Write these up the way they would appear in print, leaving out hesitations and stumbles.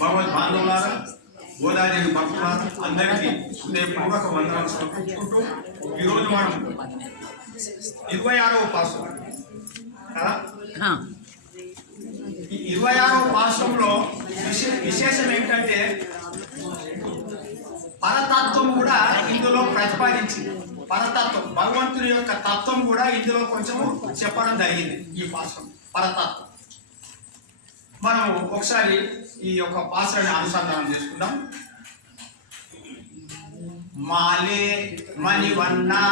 భగవద్ బాంధవులారా, గోదాదేవి భక్తులారా, అందరికీ హృదయపూర్వక వందనాలు సమర్పించుకుంటూ ఈరోజు మనం 26వ పాఠం కదా. ఈ 26వ పాఠంలో విశేషం ఏమిటంటే పరతత్వం కూడా ఇందులో ప్రతిపాదించింది. పరతత్వం, భగవంతుని యొక్క తత్వం కూడా ఇందులో కొంచెము చెప్పడం జరిగింది. ఈ పాఠం పరతత్వం మనం ఒకసారి ఈ యొక్క పాత్రని అనుసంధానం చేసుకుందాం. மாலே மணிவண்ணா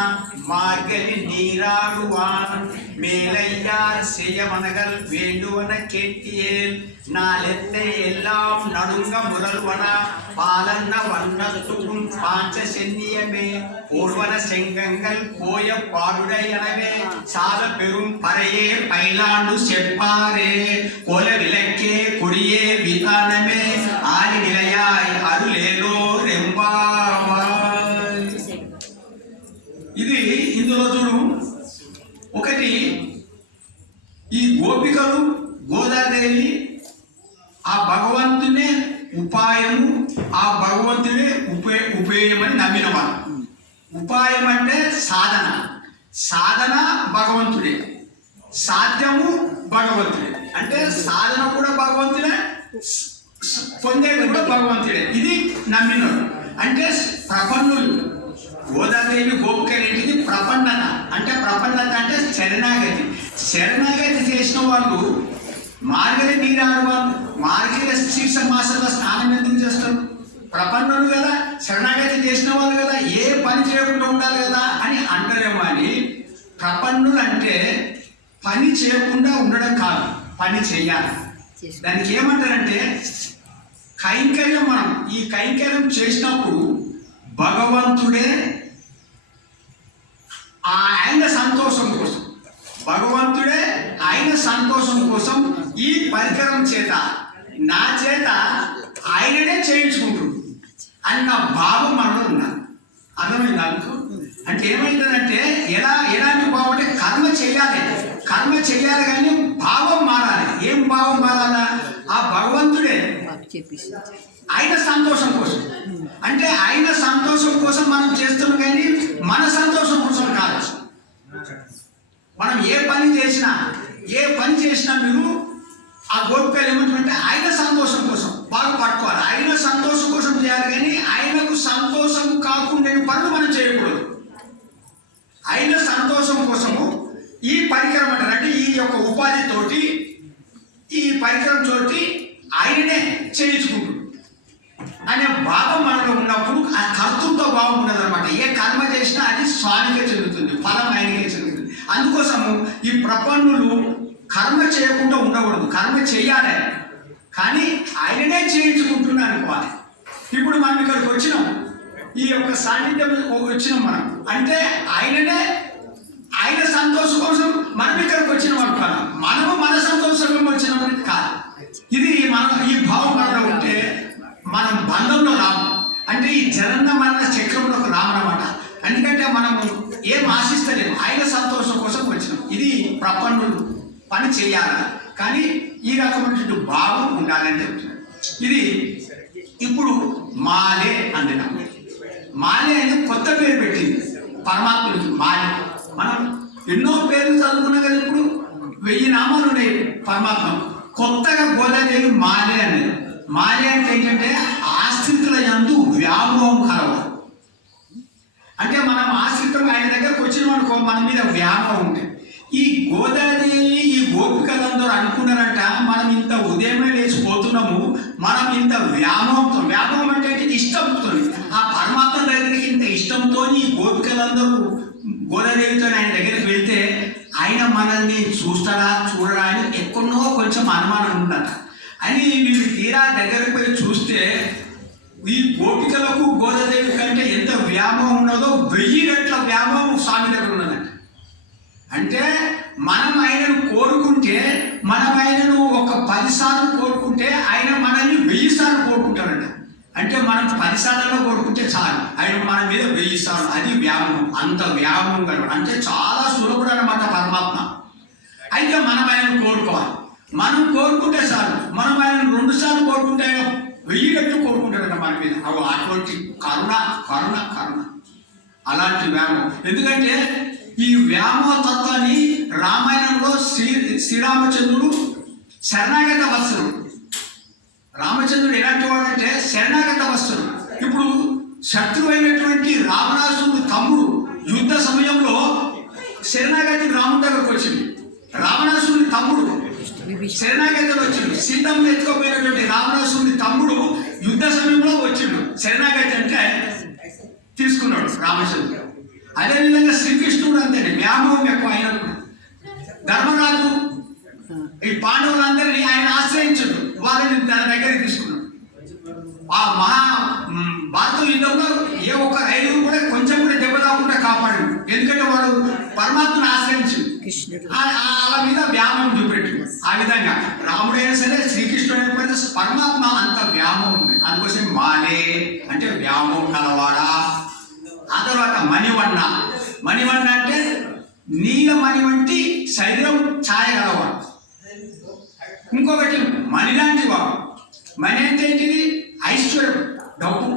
மார்கழி நீராடுவான் மேலையார் செய்யவனகள் வேண்டுவன கேட்டியேல் நாளெத்தை எல்லாம் நடுங்க முரல்வன பாலன்ன வண்ணத்துக்கும் பாஞ்ச சென்னியமே போர்வன செங்கங்கள் போய பாடுடையனவே சால பெரும் பறையே பைலாண்டு செப்பாரே கோல விளக்கே கொடியே விதானமே ஆதி நிலையாய் அருளேலோ ரெம்பாவா. ఇది ఇందులో చూడు, ఒకటి ఈ గోపికలు గోదాదేవి ఆ భగవంతునే ఉపాయము, ఆ భగవంతునే ఉపేయమని నమ్మిన వాళ్ళు. ఉపాయం అంటే సాధన, సాధన భగవంతుడే, సాధ్యము భగవంతుడే. అంటే సాధన కూడా భగవంతుడే, పొందేది కూడా భగవంతుడే. ఇది నమ్మినోడు. అంటే ప్రపన్నులు గోదాదేవి గోపికలేంటిది ప్రపన్నత. అంటే ప్రపన్నత అంటే శరణాగతి. శరణాగతి చేసిన వాళ్ళు మార్గలి నీరాడు వాళ్ళు మార్గలి శీర్ష మాసంలో స్నానం ఎందుకు చేస్తారు? ప్రపన్నులు కదా, శరణాగతి చేసిన వాళ్ళు కదా, ఏ పని చేయకుండా ఉండాలి కదా అని అంటారేమో. అని ప్రపన్నులు అంటే పని చేయకుండా ఉండడం కాదు, పని చేయాలి. దానికి ఏమంటారంటే కైంకర్యం. మనం ఈ కైంకర్యం చేసినప్పుడు భగవంతుడే ఆయన సంతోషం కోసం, భగవంతుడే ఆయన సంతోషం కోసం ఈ పరికరం చేత నా చేత ఆయననే చేయించుకుంటుంది అన్న భావం మనలో ఉన్నది. అర్థమైంది అందుకు? అంటే ఏమైందంటే ఎలాంటి భావం అంటే కర్మ చేయాలి కానీ భావం మారాలి. ఏం భావం మారాలా? ఆ భగవంతుడే ఆయన సంతోషం కోసం. అంటే ఆయన సంతోషం కోసం మనం చేస్తున్నాం కానీ మన సంతోషం కోసం కాదు. మనం ఏ పని చేసినా మీరు ఆ గోపికలు ఏమంటారంటే ఆయన సంతోషం కోసం బాగా పట్టుకోవాలి. ఆయన సంతోషం కోసం చేయాలి కానీ ఆయనకు సంతోషం కాకుండా పనులు మనం చేయకూడదు. ఆయన సంతోషం కోసము ఈ పరికరం అంటారు. అంటే ఈ యొక్క ఉపాధితోటి, ఈ పరికరం తోటి ఆయననే చేయించుకుంటుంది అనే భావం మనలో ఉన్నప్పుడు ఆ కర్తృత్వ భావం ఉన్నదన్నమాట. ఏ కర్మ చేసినా అది స్వామికే చెందుతుంది, ఫలం ఆయనకే చెందుతుంది. అందుకోసము ఈ ప్రపన్నులు కర్మ చేయకుండా ఉండకూడదు, కర్మ చేయాలి కానీ ఆయననే చేయించుకుంటున్నా అనుకోవాలి. ఇప్పుడు మనం ఇక్కడికి వచ్చినాం, ఈ యొక్క సాన్నిధ్యం వచ్చినాం మనం అంటే ఆయన సంతోషం కోసం మనం ఇక్కడికి వచ్చినాం అనుకోవాలి. మనము మన సంతోషం వచ్చినామని కాదు. ఇది ఈ భావం మనలో ఉంటే మనం బంధంలో రాము. అంటే ఈ జనన మరణ చక్రంలోకి రామన్నమాట. ఎందుకంటే మనము ఏం ఆశిస్తలేము, ఆయన సంతోషం కోసం వచ్చినాం. ఇది ప్రపన్నులు పని చేయాలి కానీ ఈ రకమైన భావం ఉండాలని చెప్తున్నాడు. ఇది ఇప్పుడు మాలే అంటున్నాం. మాలే అనేది కొత్త పేరు పెట్టింది పరమాత్మకి. మాలే మనం ఎన్నో పేర్లు చదువుకున్నాం కదా. ఇప్పుడు 1000 నామాలు ఉన్నాయి పరమాత్మ. కొత్తగా గోదాదేవి మాలే అనేది. మాలే అంటే ఏంటంటే ఆశ్రితుల యందు వ్యామోహం కలవాలి. అంటే మనం ఆశ్రితం ఆయన దగ్గరకు వచ్చిన అనుకో మన మీద వ్యామోహం ఉంటుంది. ఈ గోదాదేవి ఈ గోపికలందరూ అనుకున్నారంట మనం ఇంత ఉదయమే లేచిపోతున్నాము, మనం ఇంత వ్యామోహం అంటే ఇష్టంతో ఆ పరమాత్మ దగ్గరికి ఇంత ఇష్టంతో ఈ గోపికలందరూ గోదాదేవితో ఆయన దగ్గరికి వెళ్తే ఆయన మనల్ని చూడరా అని ఎక్కడో కొంచెం అనుమానం ఉందట. అని వీళ్ళు తీరా దగ్గరకు పోయి చూస్తే ఈ గోపికలకు గోదాదేవి కంటే ఎంత వ్యామోహం ఉన్నదో 1000 రెట్ల వ్యామోహం స్వామి దగ్గర ఉన్నదంట. అంటే మనం ఆయనను కోరుకుంటే, మనం ఆయనను ఒక 10 సార్లు కోరుకుంటే ఆయన మనల్ని 1000 సార్లు కోరుకుంటారంట. అంటే మనం 10 సార్లలో కోరుకుంటే చాలు, ఆయన మన మీద 1000 సార్లు. అది వ్యామోహం. అంత వ్యామోహం కలవాడు అంటే చాలా సులభుడు అన్నమాట పరమాత్మ. అయితే మనం ఆయనను కోరుకోవాలి. మనం కోరుకుంటే చాలు. మనం ఆయన 2 సార్లు కోరుకుంటే ఆయన 1000 రెట్లు కోరుకుంటాడట మన మీద. అటువంటి కరుణ కరుణ కరుణ అలాంటి వ్యామోహం. ఎందుకంటే ఈ వ్యామోహ తత్వాన్ని రామాయణంలో శ్రీరామచంద్రుడు శరణాగత వత్సరుడు. రామచంద్రుడు ఎలాంటి వాడంటే శరణాగత వత్సరుడు. ఇప్పుడు శత్రువైనటువంటి రావణాసురుడు తమ్ముడు యుద్ధ సమయంలో శరణాగతి రాముడి దగ్గరకు వచ్చింది. రావణాసురుడి తమ్ముడు శరణాగతిలో వచ్చిండు. సీతమ్మ ఎత్తుకోపోయినటువంటి రావణాసురుడి తమ్ముడు యుద్ధ సమయంలో వచ్చిండు. శరణాగతి అంటే తీసుకున్నాడు రామచంద్రుడు. అదేవిధంగా శ్రీకృష్ణుడు అంతేనే వ్యామోహం ఎక్కువ. ఆయన ధర్మరాజు ఈ పాండవులందరినీ ఆయన ఆశ్రయించాడు. వాళ్ళని తన దగ్గరికి తీసుకున్నాడు. ఆ భారత యుద్ధంలో ఏ ఒక్క రైలు కూడా కొంచెం కూడా దెబ్బ రాకుండా కాపాడు. ఎందుకంటే వాడు పరమాత్మను ఆశ్రయించు అలా మీద వ్యామోహం చూపెట్టు. ఆ విధంగా రాముడైనా సరే శ్రీకృష్ణుడైనా పరమాత్మ అంత వ్యామోహం ఉంది. అందుకోసం మాలే అంటే వ్యామోహం కలవాడా. ఆ తర్వాత మణివన్న. మణివన్న అంటే నీలమణి వంటి శరీరం ఛాయ గలవాడు. ఇంకొకటి మణి లాంటి వాడు. మణి అంటే ఏంటిది? ఐశ్వర్యం, డబ్బు.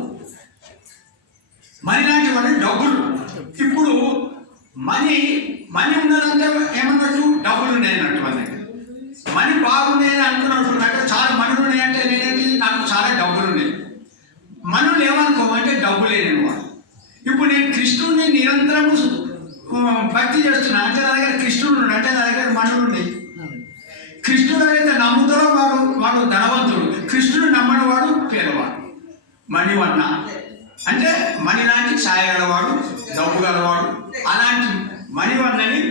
మణి లాంటి వాడు డబ్బులు. ఇప్పుడు మణి ఉన్నదంటే ఏమన్నట్టు? డబ్బులు ఉన్నాయన్నట్టు. వాళ్ళ మణి బాగున్నాయని అనుకున్నట్టు. నాకు చాలా మణులు ఉన్నాయంటే నేనేంటి? నాకు చాలా డబ్బులు ఉన్నాయి. మనులు ఏమనుకోమంటే డబ్బు లేని వాడు. ఇప్పుడు నేను కృష్ణుడిని నిరంతరము భక్తి చేస్తున్నా అంటే నా దగ్గర కృష్ణుడు ఉన్నాడు, అంటే నా దగ్గర మనులు ఉన్నాయి. కృష్ణుడు అయితే నమ్ముతారో వాడు ధనవంతుడు, కృష్ణుడు నమ్మని వాడు పేదవాడు. మణివన్న అంటే మణి లాంటి ఛాయ గలవాడు, డబ్బు గలవాడు. అలాంటి మణివన్నని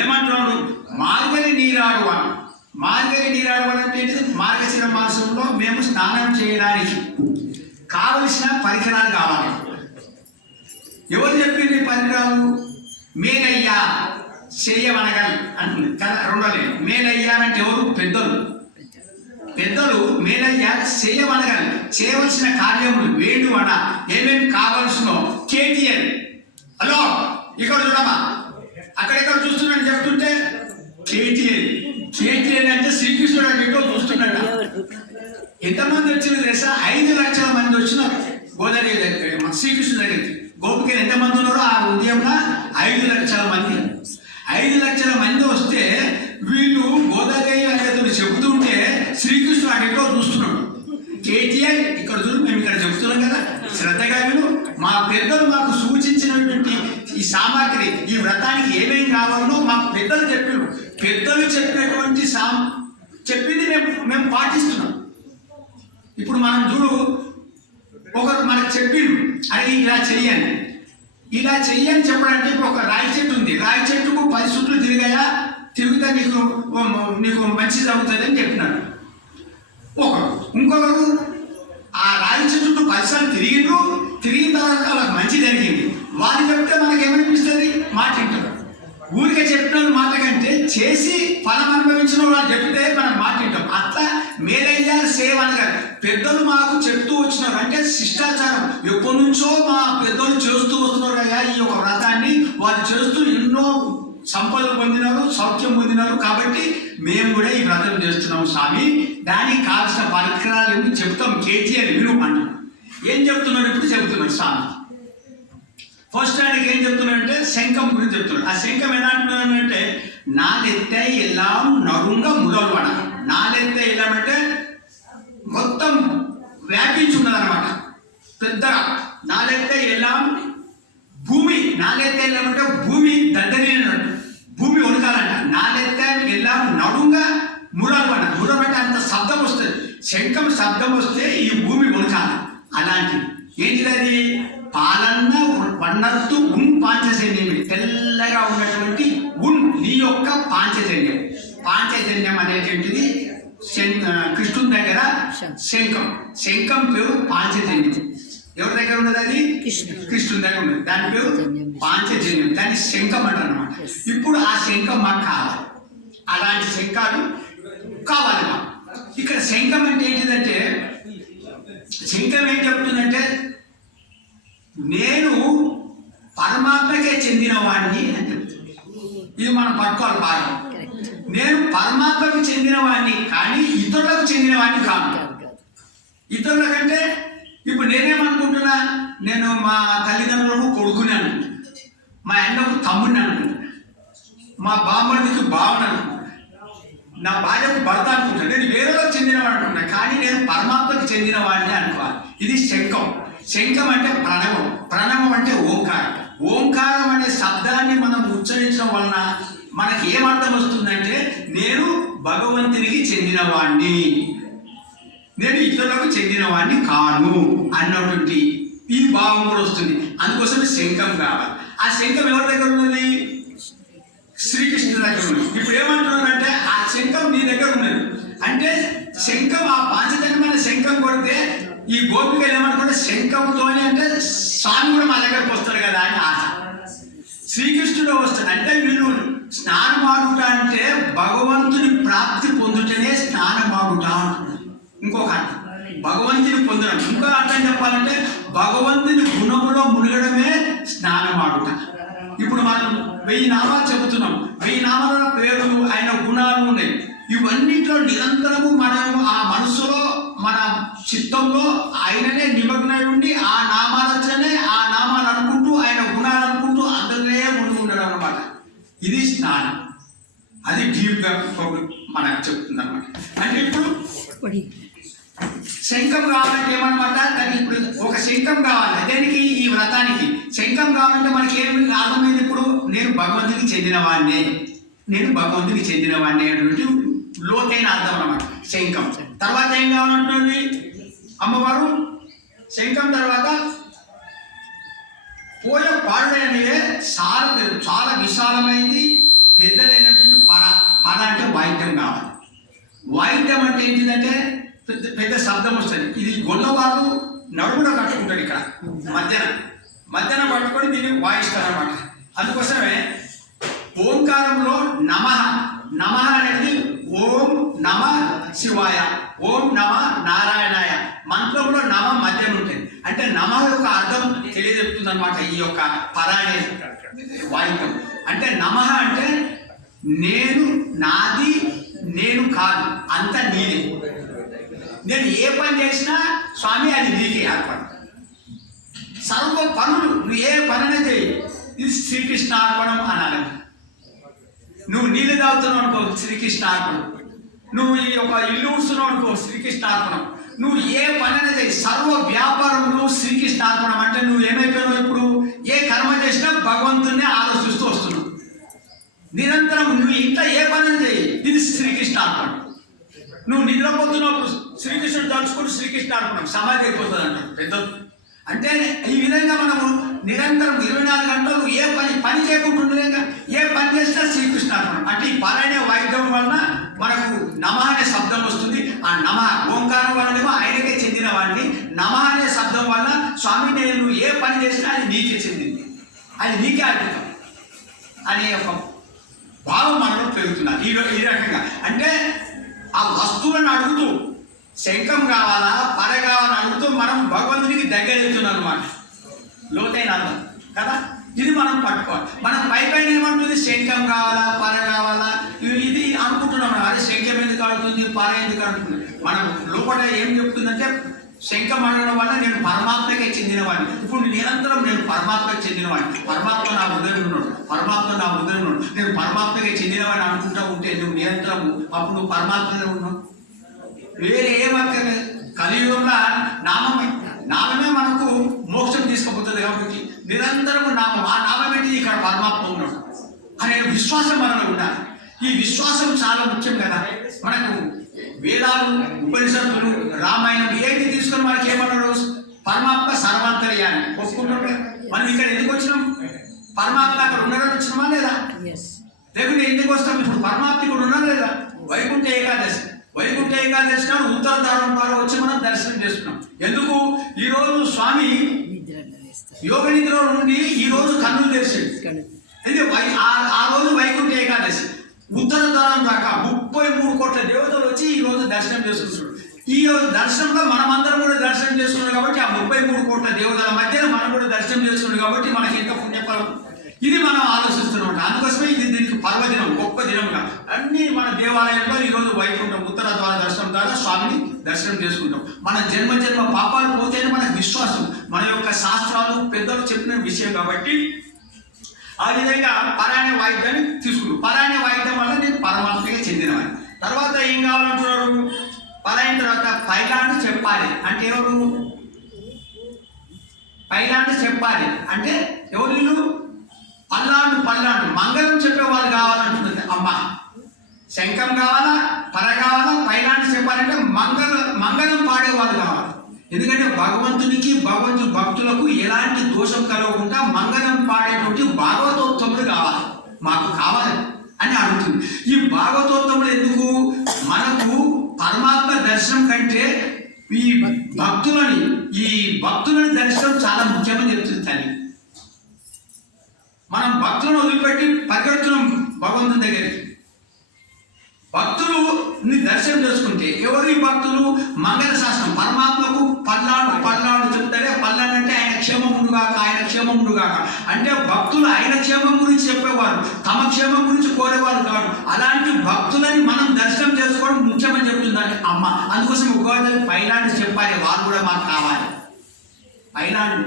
ఏమంటున్నాడు? మార్గలి నీరాడువాడు. మార్గలి నీరాడువాడు అంటే మార్గశిర మాసంలో మేము స్నానం చేయడానికి కావలసిన పరికరాలు కావాలి. ఎవరు చెప్పింది పరికరాలు? మేనయ్యా చేయవనగలి అంటుంది కదా. రెండోది మేనయ్యా అంటే ఎవరు? పెద్దలు మేనయ్యా చేయవనగలి. చేయవలసిన కార్యములు వేణువన ఏమేమి కావలసినో కేటీఎల్. హలో ఇక్కడ చూడమ్మా, అక్కడెక్కడ చూస్తున్నాడు చెప్తుంటే కేటీఎల్ అంటే శ్రీకృష్ణుడు అన్నింటో చూస్తున్నాడు. ఎంతమంది వచ్చింది తెలుసా? 5 లక్షల మంది వచ్చినారు గోదాదేవి దగ్గర, శ్రీకృష్ణుడి దగ్గరికి. గోపికలు ఎంతమంది ఉన్నారో ఆ ఉదయంలో 5 లక్షల మంది. 5 లక్షల మంది వస్తే వీళ్ళు గోదాదేవి అనేది చెబుతుంటే శ్రీకృష్ణుడు అడిగో చూస్తున్నాడు. కేటీఆర్ ఇక్కడ చూడు, మేము ఇక్కడ చెబుతున్నాం కదా, శ్రద్ధగా విను. మా పెద్దలు మాకు సూచించినటువంటి ఈ సామాగ్రి, ఈ వ్రతానికి ఏమేమి కావాలో మాకు పెద్దలు చెప్పారు. పెద్దలు చెప్పినటువంటి చెప్పింది మేము పాటిస్తున్నాం. ఇప్పుడు మనం చూడు, ఒకరు మనకు చెప్పిండు అది ఇలా చెయ్యండి, ఇలా చెయ్యని చెప్పడానికి. ఇప్పుడు ఒక రాయి చెట్టు ఉంది, రాయి చెట్టుకు 10 చుట్లు తిరిగితే నీకు మంచి జరుగుతుంది అని చెప్పినాడు ఒకరు. ఇంకొకరు ఆ రాయి చెట్టు 10 సార్లు తిరిగిన తర్వాత వాళ్ళకి మంచి జరిగింది. వాళ్ళు చెప్తే మనకి ఏమనిపిస్తుంది? మాట వింటారు. ఊరికే చెప్పిన మాట కంటే చేసి ఫలం అనుభవించిన వాళ్ళు చెప్తే మనం మాట వింటాం. అట్లా మేలయ్యా సేవ అనగా పెద్దలు మాకు చెప్తూ వచ్చినారు. అంటే శిష్టాచారం ఎప్పటి నుంచో మా పెద్దలు చేస్తూ వస్తున్నారు కదా ఈ యొక్క వ్రతాన్ని. వాళ్ళు చేస్తూ ఎన్నో సంపదలు పొందినారు, సౌఖ్యం పొందినారు. కాబట్టి మేము కూడా ఈ వ్రతం చేస్తున్నాం స్వామి, దానికి కావాల్సిన పరికరాలు ఏమి చెప్తాం కేజీఎల్ విను అంటున్నాం. ఏం చెప్తున్నాడు? ఇప్పుడు చెబుతున్నాడు స్వామి. ఫస్ట్ ఆయనకి ఏం చెప్తున్నాడంటే శంఖం గురించి చెప్తున్నాడు. ఆ శంఖం ఎలా అంటున్నాడంటే నాలెత్తే ఎలా నరుంగ ముడల్వడ. నాలెత్తే ఎలా అంటే మొత్తం వ్యాపించున్నది అనమాట పెద్దగా. నాలెత్తే ఎలా భూమి, నాలెత్తే ఎలా అంటే భూమి దద్దరినట్టు, భూమి వణకాలంట. నాలెత్తే ఎలా నడుంగా ముడల్వడ. ముడలంటే అంత శబ్దం వస్తుంది, శంఖం శబ్దం వస్తే ఈ భూమి వణకాలి. అలాంటి ఏంటిది అది? పాలన్న వన్నత్తు పాంచజన్యం, తెల్లగా ఉన్నటువంటి నీ యొక్క పాంచజన్యం. పాంచజన్యం అనేటువంటిది కృష్ణుని దగ్గర శంఖం పేరు పాంచజన్యం. ఎవరి దగ్గర ఉన్నది? అది కృష్ణుని దగ్గర ఉన్నది. దాని పేరు పాంచజన్యం, దాన్ని శంఖం అంటారు అనమాట. ఇప్పుడు ఆ శంఖం మాకు కావాలి, అలాంటి శంఖాలు కావాలి మాకు. ఇక్కడ శంఖం అంటే ఏంటిదంటే శంఖం ఏం చెప్తుందంటే నేను పరమాత్మకే చెందిన వాడిని అని చెప్తుంది. ఇది మనం పట్టుకోవాలి బాగా. నేను పరమాత్మకు చెందిన వాడిని కానీ ఇతరులకు చెందిన వాడిని కాదు. ఇతరుల కంటే ఇప్పుడు నేనేమనుకుంటున్నా, నేను మా తల్లిదండ్రులకు కొడుకుని అనుకుంటున్నా, మా అన్నకు తమ్ముడిని అనుకుంటున్నా, మా బామ్మడికి బావని అనుకుంటున్నా, నా భార్యకు భర్త అనుకుంటున్నా. నేను వేరేలోకి చెందినవాడు అనుకుంటున్నా కానీ నేను పరమాత్మకు చెందిన వాడిని అనుకోవాలి. ఇది శంఖం. శంఖం అంటే ప్రణవం, ప్రణవం అంటే ఓంకారం. ఓంకారం అనే శబ్దాన్ని మనం ఉచ్చరించడం వలన మనకి ఏమర్థం వస్తుందంటే నేను భగవంతునికి చెందినవాడిని, నేను ఇతరులకు చెందినవాడిని కాను అన్నటువంటి ఈ భావం కూడా వస్తుంది. అందుకోసం శంఖం కావాలి. ఆ శంఖం ఎవరి దగ్గర ఉన్నది? శ్రీకృష్ణుడి దగ్గర ఉన్నది. ఇప్పుడు ఏమంటున్నారంటే ఆ శంఖం నీ దగ్గర ఉన్నది అంటే శంఖం ఆ పాంచజన్యమైన శంఖం కొడితే ఈ గోపికలు ఏమనుకుంటే శంఖంతోనే అంటే స్వామి కూడా మా దగ్గరకు వస్తారు కదా అని ఆశ. శ్రీకృష్ణుడు వస్తాడు అంటే వీళ్ళు స్నానమాడుట అంటే భగవంతుని ప్రాప్తి పొందుటనే స్నానమాడుట అంటున్నారు. ఇంకొక అర్థం భగవంతుని పొందడం. ఇంకో అర్థం చెప్పాలంటే భగవంతుని గుణములో మునగడమే స్నానమాడుట. ఇప్పుడు మనం 1000 నామాలు చెబుతున్నాం. 1000 నామాల పేర్లు ఆయన గుణాలు ఉన్నాయి. ఇవన్నింటిలో నిరంతరము మనం ఆ మనసులో మన చిత్తంలో ఆయననే నిమగ్నై ఉండి ఆ నామాలనే ఆ నామాలు అనుకుంటూ ఆయన గుణాలు అనుకుంటూ అందరినే ముందు ఉండడం అనమాట. ఇది స్నానం. అది డీప్గా మనకు చెప్తుంది అనమాట. అంటే ఇప్పుడు శంఖం కావాలంటే ఏమన్నమాట, దానికి ఇప్పుడు ఒక శంఖం కావాలి. దేనికి? ఈ వ్రతానికి శంఖం కావాలంటే మనకి ఏమి అర్థమైంది? ఇప్పుడు నేను భగవంతునికి చెందిన వాడినే, నేను భగవంతునికి చెందిన వాడినే అనేటువంటి లోతైన అర్థం అన్నమాట శంఖం. తర్వాత ఏం కావాలంటుంది అమ్మవారు? శంఖం తర్వాత పోయ పాడు అనేవి చాలా విశాలమైంది, పెద్దదైనటువంటి పర. పర అంటే వాయిద్యం కావాలి. వాయిద్యం అంటే ఏంటిదంటే పెద్ద శబ్దం వస్తుంది. ఇది గొల్లవాళ్ళు నడుమున కట్టుకుంటాడు. ఇక్కడ మధ్యన పట్టుకొని దీన్ని వాయిస్తారు అన్నమాట. అందుకోసమే ఓంకారంలో నమః, నమః అనేది ఓం నమ శివాయ, ఓం నమ నారాయణాయ. మంత్రంలో నమ మధ్యన ఉంటుంది. అంటే నమ యొక్క అర్థం తెలియజెప్తుంది అనమాట ఈ యొక్క పర అనే వాయిద్యం. అంటే నమః అంటే నేను, నాది, నేను కాదు, అంత నీదే. నేను ఏ పని చేసినా స్వామి అది నీకే అర్పణ. సర్వ పనులు నువ్వు ఏ పనైనా చేయి, ఇది శ్రీకృష్ణ అర్పణం అనాలి. నువ్వు నీళ్ళు తాగుతున్నావు అనుకో శ్రీకృష్ణ అర్పణం, నువ్వు ఈ యొక్క ఇల్లు ఊస్తున్నావు అనుకో శ్రీకృష్ణ అర్పణం. నువ్వు ఏ పనైనా చేయి, సర్వ వ్యాపారములు శ్రీకృష్ణ అర్పణం. అంటే నువ్వు ఏమైపోయావు? ఇప్పుడు ఏ కర్మ చేసినా భగవంతుని ఆలోచిస్తూ వస్తున్నావు. నిరంతరం నువ్వు ఇంట్లో ఏ పనైనా చేయి, ఇది శ్రీకృష్ణ అర్పణం. నువ్వు నిద్రపోతున్నప్పుడు శ్రీకృష్ణుడు తలుచుకుంటూ శ్రీకృష్ణ అర్పణం సమాధి అయిపోతుంది అంటారు పెద్దలు. అంటే ఈ విధంగా మనము నిరంతరం 24 గంటలు ఏ పని చేయకుండా ఏ పని చేసినా శ్రీకృష్ణ అర్పణం. అంటే ఈ పరనే వాయిద్యం వలన మనకు నమః అనే శబ్దం వస్తుంది. ఆ నమః ఓంకారం వలనేమో ఆయనకే చెందిన వాడిని, నమః అనే శబ్దం వల్ల స్వామి నేను ఏ పని చేసినా అది నీకే చెందింది, అది నీకే అర్పితం అనే ఒక భావం మనలో పెరుగుతున్నారు ఈ రకంగా. అంటే ఆ వస్తువులను అడుగుతూ శంఖం కావాలా పర కావాలని అడుగుతూ మనం భగవంతునికి దగ్గర అవుతున్నాం అనమాట. లోతైన అర్థం కదా. ఇది మనం పట్టుకోవాలి. మనం పైన ఏమంటుంది? శంఖం కావాలా పర కావాలా ఇది అనుకుంటున్నాం. అదే శంఖం ఎందుకు అడుగుతుంది, పర ఎందుకు అడుగుతుంది? మనం లోపల ఏం చెప్తుందంటే శంఖం అడగడం వల్ల నేను పరమాత్మకే చెందినవాడిని. ఇప్పుడు నిరంతరం నేను పరమాత్మకి చెందినవాడిని, పరమాత్మ నా హృదయం ఉన్నాడు, పరమాత్మ నా హృదయం ఉన్నాడు, నేను పరమాత్మకే చెందినవాడిని అనుకుంటూ ఉంటే నువ్వు నిరంతరము అప్పుడు నువ్వు పరమాత్మనే ఉన్నావు. వేరే ఏమక్కర్లేదు. కలియుగంలో నామమే మనకు మోక్షం తీసుకుపోతుంది. కాబట్టి నిరంతరము నామం, ఆ నామం ఏంటి? ఇక్కడ పరమాత్మ ఉన్నాడు అనే విశ్వాసం మనలో ఉండాలి. ఈ విశ్వాసం చాలా ముఖ్యం కదా. మనకు వేదాలు, ఉపనిషత్తులు, రామాయణం ఏంటి తీసుకొని మనకి ఏమన్నాడు? పరమాత్మ సర్వాంతర్యాన్ని ఒప్పుకుంటాడు. మనం ఇక్కడ ఎందుకు వచ్చినాం? పరమాత్మ అక్కడ ఉండడం వచ్చినామా లేదా? లేకుంటే ఎందుకు వస్తాం? ఇప్పుడు పరమాత్మ ఇక్కడ ఉన్నా లేదా? వైకుంఠ ఏకాదశి నాడు ఉత్తర ద్వారం ద్వారా వచ్చి మనం దర్శనం చేసుకున్నాం. ఎందుకు? ఈరోజు స్వామి యోగ నిద్రలో నుండి ఈ రోజు కన్నులు తెరిచాడు. ఆ రోజు వైకుంఠ ఏకాదశి ఉత్తర ద్వారం దాకా 33 కోట్ల దేవతలు వచ్చి ఈ రోజు దర్శనం చేసుకుంటున్నారు. ఈ దర్శనంలో మనమందరం కూడా దర్శనం చేసుకున్నాం కాబట్టి ఆ 33 కోట్ల దేవతల మధ్యలో మనం కూడా దర్శనం చేసుకున్నాం కాబట్టి మనకి ఎంత పుణ్యఫలం ఇది మనం ఆలోచిస్తున్నాం. అందుకోసమే ఇది దీనికి పర్వదినం, గొప్ప దినంగా అన్ని మన దేవాలయంలో ఈరోజు వైకుంఠం ఉత్తర ద్వార దర్శనం ద్వారా స్వామిని దర్శనం చేసుకుంటాం. మన జన్మ పాపాలు పోతేనే మనకు విశ్వాసం, మన యొక్క శాస్త్రాలు పెద్దలు చెప్పిన విషయం కాబట్టి ఆ విధంగా పరాయణ వాయిద్యాన్ని తీసుకుంటాం. పరాయణ వాయిద్యం వల్ల నేను పరమాత్మగా చెందినవాడిని. తర్వాత ఏం కావాలంటున్నారు, పరాయిన తర్వాత పైలాంటి చెప్పాలి అంటే ఎవరు, పైలాంటి చెప్పాలి అంటే ఎవరు వీళ్ళు, పల్లాండు మంగళం చెప్పేవాళ్ళు కావాలంటున్నది అమ్మ. శంఖం కావాలా, పర కావాలా, పైలాంటి చెప్పాలంటే మంగళం పాడేవాళ్ళు కావాలి. ఎందుకంటే భగవంతునికి భక్తులకు ఎలాంటి దోషం కలగకుండా మంగళం పాడేటువంటి భాగవతోత్తములు కావాలి, మాకు కావాలి అని అడుగుతుంది. ఈ భాగవతోత్తములు ఎందుకు, మనకు పరమాత్మ దర్శనం కంటే ఈ భక్తులని దర్శనం చాలా ముఖ్యమని చెప్తుంది తల్లి. మనం భక్తులను వదిలిపెట్టి పరిగెడుతున్నాం భగవంతుని దగ్గరికి. భక్తులు దర్శనం చేసుకుంటే ఎవరు ఈ భక్తులు, మంగళ శాస్త్రం పరమాత్మకు పల్లాడు చెప్తారే. పల్లాడు అంటే ఆయన క్షేమముడు కాక అంటే భక్తులు ఆయన క్షేమం గురించి చెప్పేవారు, తమ క్షేమం గురించి కోరేవారు కాదు. అలాంటి భక్తులని మనం దర్శనం చేసుకోవడం ముఖ్యమని చెప్తుందంటే అమ్మ. అందుకోసం గోదావరి పైలాంటి చెప్పాలి, వాళ్ళు కూడా మాకు కావాలి. పైలాంటి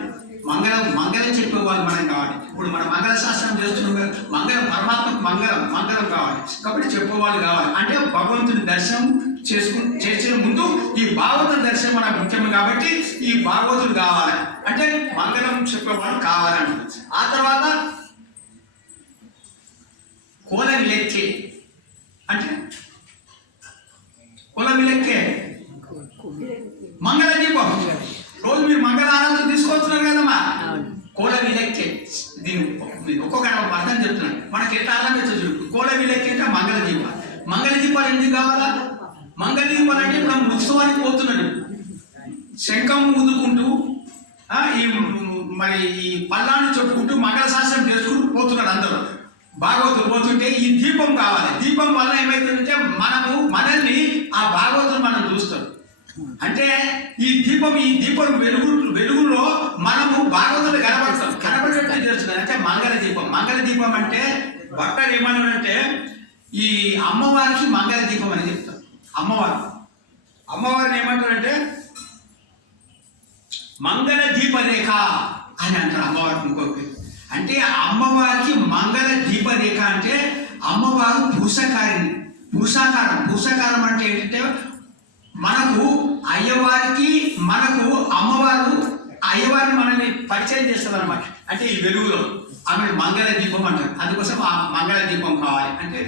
మంగళం చెప్పేవాళ్ళు మనం కావాలి. ఇప్పుడు మన మంగళ శాస్త్రం చేస్తున్నాం కదా, పరమాత్మకు మంగళం కావాలి కాబట్టి చెప్పేవాళ్ళు కావాలి. అంటే భగవంతుని దర్శనం చేసిన ముందు ఈ భాగవత దర్శనం మనకు ముఖ్యం కాబట్టి ఈ భాగవతులు కావాలి అంటే మంగళం చెప్పేవాళ్ళు కావాలంట. ఆ తర్వాత కోల విలెక్కే అంటే మంగళ దీపం. రోజు మీరు మంగళ ఆరాధన తీసుకొస్తున్నారు కదమ్మా, కోల విలెక్కే. దీని ఒక్కొక్క అర్థం చెప్తున్నాను, మనకి ఎట్లా అర్థం అవుతుంది. కోల విలెక్కే అంటే మంగళ దీపాలు ఎందుకు కావాలా, మంగళ దీపాలు అంటే మనం ఉత్సవానికి పోతున్నాడు, శంఖం ఊదుకుంటూ ఈ పల్లాన్ని చెప్పుకుంటూ మంగళ శాస్త్రం చేసుకుంటూ పోతున్నాడు అందరూ. భాగవతులు పోతుంటే ఈ దీపం కావాలి. దీపం వల్ల ఏమైతుందంటే మనల్ని ఆ భాగవతులు మనం చూస్తాం. అంటే ఈ దీపం వెలుగులో మనము భాగవతులు కనబడేట్టు చేస్తున్నారు. అంటే మంగళ దీపం అంటే భక్తులు ఏమన్నారంటే ఈ అమ్మవారికి మంగళ దీపం అని చెప్తారు. అమ్మవారిని ఏమంటారంటే మంగళ దీపరేఖ అని అంటారు అమ్మవారికి. ఇంకొక అంటే అమ్మవారికి మంగళ దీపరేఖ అంటే అమ్మవారు పురుషాకారం అంటే ఏంటంటే మనకు అయ్యవారిని మనల్ని పరిచయం చేస్తుంది అనమాట. అంటే ఈ వెలుగులో ఆమె మంగళ దీపం అంటారు. అందుకోసం ఆ మంగళ దీపం కావాలి అంటే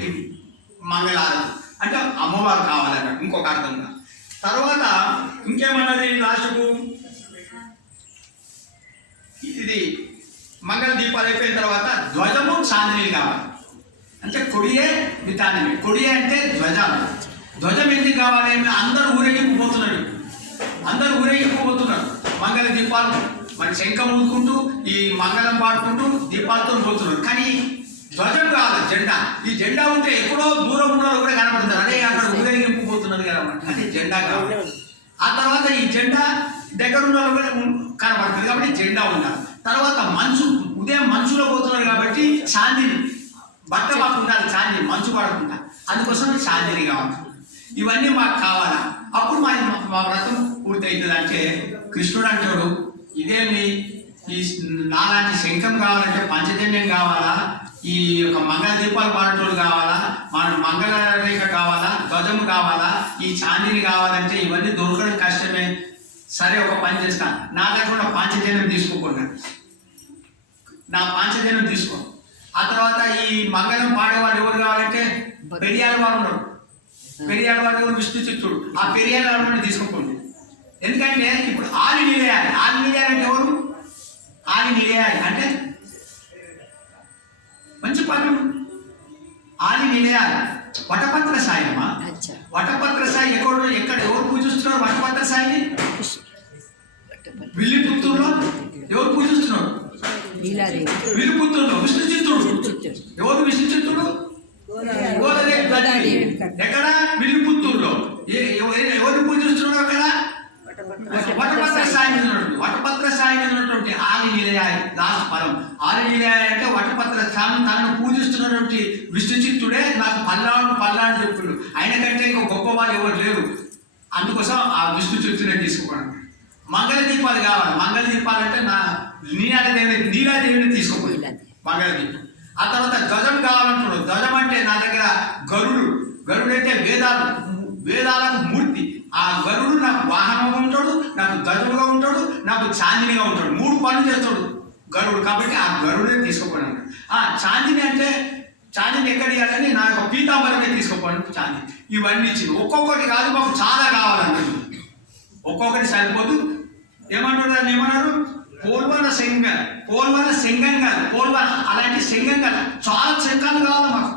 మంగళారతి అంటే అమ్మవారు కావాలన్నమాట ఇంకొక అర్థంగా. తర్వాత ఇంకేమన్నది లాస్ట్కు, ఇది మంగళ దీపాలు అయిపోయిన తర్వాత ధ్వజము చాందిని కావాలి. అంటే కొడియే వితానమే. కొడియే అంటే ధ్వజం ఎందుకు కావాలి, అందరూ ఊరేగిపోతున్నారు. మంగళ దీపాలు మరి శంఖం ఊదుకుంటూ ఈ మంగళం పాడుకుంటూ దీపాలతో పోతున్నారు. కానీ ధ్వజం కావాలి, జెండా. ఈ జెండా ఉంటే ఎక్కడో దూరం ఉన్న కూడా కనబడతారు, అదే అక్కడ ఊరేగింపు పోతున్నది కదా అంటే జెండా కావాలి. ఆ తర్వాత ఈ జెండా దగ్గర ఉన్న కూడా కనబడుతుంది కాబట్టి జెండా ఉండాలి. తర్వాత ఉదయం మంచులో పోతున్నారు కాబట్టి చాందిని బట్ట మాకు ఉండాలి, చాందిని మంచు పడకుండా. అందుకోసం చాందిని కావాలి. ఇవన్నీ మాకు కావాలా, అప్పుడు మా వ్రతం పూర్తవుతుంది. అంటే కృష్ణుడు అంటాడు, ఇదేమి ఈ నాలాంటి శంఖం కావాలంటే పంచజన్యం కావాలా, ఈ యొక్క మంగళ దీపాలు పాడేటోడు కావాలా, మన మంగళ రేఖ కావాలా, ధ్వజము కావాలా, ఈ చాందిని కావాలంటే ఇవన్నీ దొరకడం కష్టమే. సరే ఒక పని చేస్తాను, నా దగ్గర పంచజన్యం తీసుకోకుండా నా పంచజన్యం తీసుకో. ఆ తర్వాత ఈ మంగళం పాడేవాడు ఎవరు కావాలంటే పెరియాల వారు ఉన్నారు. పెరియాల వాడు ఎవరు, విష్ణు చిత్తుడు. ఆ పెరియాల వాడిని తీసుకోకండి. ఎందుకంటే ఇప్పుడు ఆలి నిలయాలి అంటే ఎవరు, ఆలి నిలయాలి అంటే మంచి పదం. ఆలి నిలయాలి వటపత్ర సాయి అమ్మా. వటపత్ర సాయి ఎక్కడ ఎవరు పూజిస్తున్నారు వటపత్ర సాయిని? విల్లిపుత్తూరులో ఎవరు పూజిస్తున్నారు? విల్లిపుత్తూరులో విష్ణు చిత్తుడు. ఎవరు విష్ణు చిత్తుడు? ఎక్కడ? విల్లిపుత్తూరులో. ఎవరు పూజిస్తున్నారు? నిలయాయి లాస్ట్ పదం. ఆది నిలయాయి అంటే వటపత్ర తనను పూజిస్తున్నటువంటి విష్ణు చిత్తుడే నాకు పల్లాడు చెప్పుడు. ఆయన కంటే ఇంకో గొప్ప వాళ్ళు ఎవరు లేరు. అందుకోసం ఆ విష్ణు చిత్తునే తీసుకోకూడదు. మంగళ దీపాలు కావాలి. మంగళ దీపాలంటే నా నీలాదేవిని తీసుకోకూడదు మంగళ దీపం. ఆ తర్వాత ధ్వజం కావాలంటున్నాడు. ధ్వజం అంటే నా దగ్గర గరుడు అంటే వేదాలకు మూర్తి. ఆ గరుడు నాకు వాహనంగా ఉంటాడు, నాకు ధ్వజముగా ఉంటాడు, నాకు చాందినిగా ఉంటాడు. 3 పనులు చేస్తాడు గరుడు. కాబట్టి ఆ గరుడే తీసుకోకూడదు. చాందిని అంటే చాందిని ఎక్కడ ఇవ్వాలని నా యొక్క పీతాంబరమే తీసుకోకూడదు చాందిని. ఇవన్నీ ఇచ్చింది. ఒక్కొక్కటి కాదు, మాకు చాలా కావాలన్నాడు. ఒక్కొక్కటి సరిపోదు. ఏమన్నారు పోల్వన శంగం కాదు, పోల్వన అలాంటి శంగం కాదు, చాలా శంఖాలు కావాలి మాకు.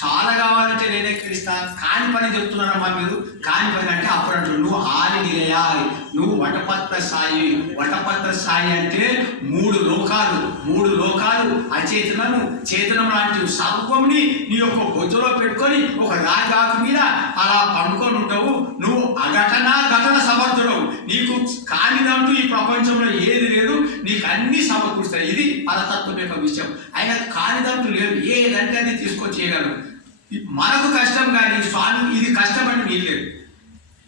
చాలా కావాలంటే నేను ఎక్కడిస్తా. కాని పని చెప్తున్నారమ్మా మీరు. కాని పని అంటే అప్పుడు అంటారు నువ్వు ఆది నిలయాలి, నువ్వు వటపత్ర సాయి. వటపత్ర సాయి అంటే 3 లోకాలు అచేతనము చేతనం లాంటి సర్వంని నీ యొక్క బొజ్జలో పెట్టుకొని ఒక రాగాకు మీద అలా పండుకొని ఉంటావు. నువ్వు ఘటన సమర్థుడవు. నీకు కానిదంటూ ఈ ప్రపంచంలో ఏది లేదు, నీకు అన్ని సమకూరుస్తాయి. ఇది పరతత్వం యొక్క విషయం. ఆయన కానిదంటూ లేదు, ఏదంటే అది తీసుకొని చేయగలరు. మనకు కష్టం కానీ స్వామి ఇది కష్టం అని వీల్లేదు.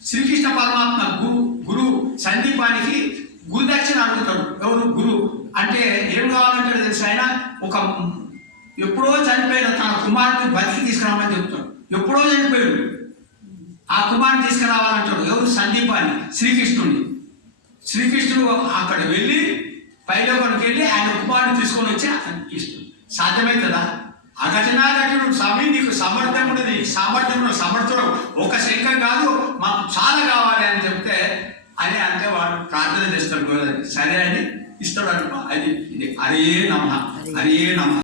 శ్రీకృష్ణ పరమాత్మ గురు సందీపానికి గురుదక్షిణ అడుగుతాడు. ఎవరు గురు అంటే ఏం కావాలంటాడు తెలుసు. ఆయన ఎప్పుడో చనిపోయిన తన కుమారుడిని బతికి తీసుకురామని చెప్తాడు. ఎప్పుడో చనిపోయాడు, ఆ కుమారుని తీసుకురావాలంటాడు. ఎవరు సందీపాన్ని, శ్రీకృష్ణుడు అక్కడ వెళ్ళి పైలోకానికి వెళ్ళి ఆయన కుమారుని తీసుకొని వచ్చి అతనికి ఇష్టం. సాధ్యమవుతుందా? అఘటనాఘటుడు స్వామి నీకు సమర్థుడు. ఒక శంఖం కాదు, మాకు చాలా కావాలి అని చెప్తే అంటే వాడు ప్రార్థన చేస్తాడు. సరే అని ఇస్తాడు అనుకో. అది ఇది హరే నమః.